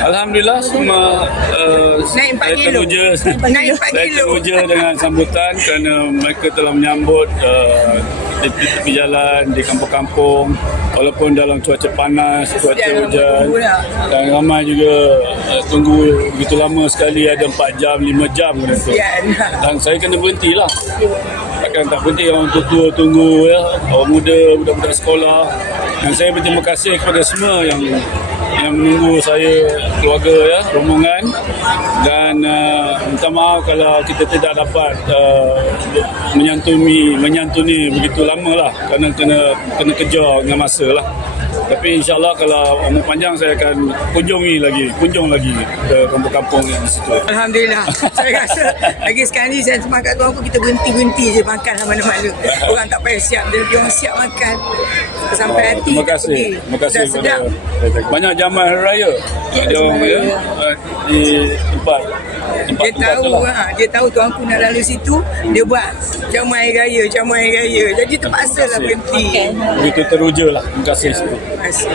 Alhamdulillah semua uh, Naik empat saya kilo. teruja Naik empat saya kilo. teruja dengan sambutan kerana mereka telah menyambut uh, di tepi jalan di kampung-kampung walaupun dalam cuaca panas cuaca Kesian orang hujan lah. dan ramai juga uh, tunggu begitu lama sekali ada 4 jam 5 jam kena tu Kesian. dan saya kena berhenti takkan tak berhenti orang tua tunggu ya. Orang muda budak-budak sekolah. Dan saya berterima kasih kepada semua yang yang menunggu saya keluarga ya rombongan. Dan uh, minta maaf kalau kita tidak dapat uh, menyantuni menyantuni begitu lama lah. Kerana kena kena kejar dengan masa lah tapi insyaAllah kalau umur panjang saya akan kunjungi lagi kunjung lagi ke kampung-kampung yang di situ Alhamdulillah. Saya rasa lagi sekali saya semangat tu aku kita berhenti-berhenti je makan lah mana-mana. Orang tak payah siap. Dia, dia orang siap makan. Sampai hati. Oh, terima kasih. pergi. Terima kasih Dah sedap. kepada banyak jamal hari raya. Dia orang ya, uh, di tempat tempat Dia tahu ha, dia tahu tuan aku nak lalu situ, dia buat jamu air raya, jamu air raya. Jadi terpaksa lah berhenti. Begitu teruja lah. Terima kasih. Terima kasih.